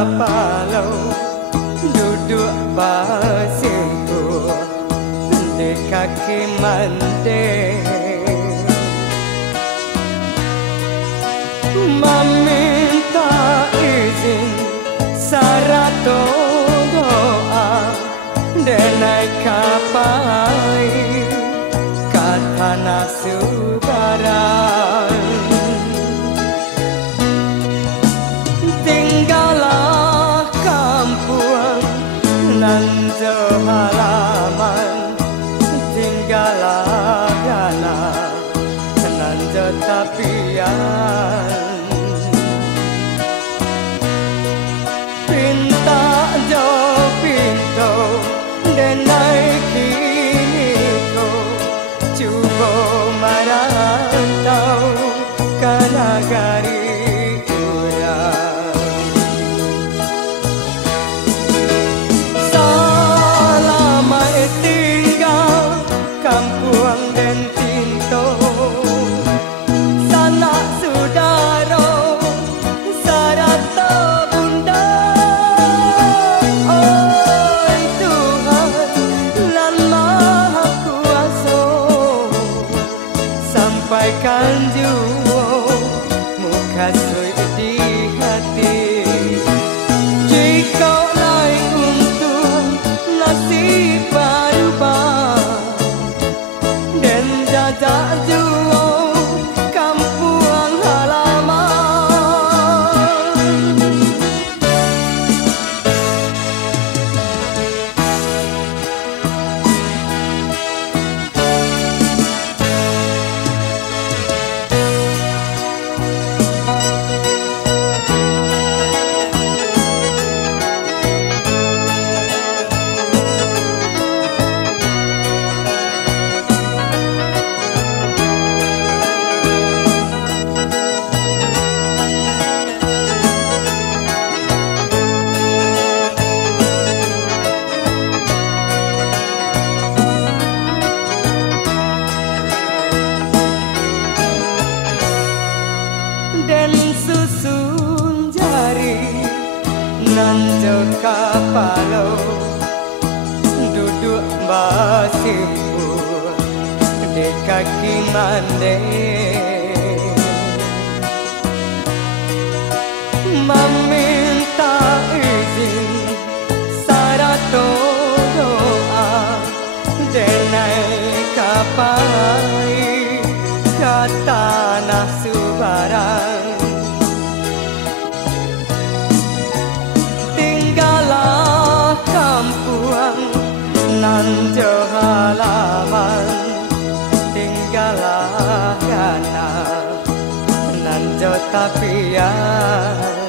Palau duduk bersimpuh di kaki mandi, meminta izin syarat doa dan naik kapal ke tanah Subaran. Tinggallah kampung nan jauh halaman, tinggallah gana nan jauh tapian. Pinta jauh pintu dan naik kini ko cuba merantau ke negari orang. Selamat tinggal kampung dan tinto, sanak saudara sarata bunda. Oi Tuhan lan Maha Kuasa, sampaikan jua muka sui di hati. Jika naik untuk nasib berubah dan jajak jua kampung halaman. Dan susun jari nan jauh Palau duduk bersimpuh di kaki mandi, meminta izin syarat doa dan naik kapal ke tanah Subaran. Tinggallah kampung nan jauh halaman, tinggallah gana nan jauh tapian.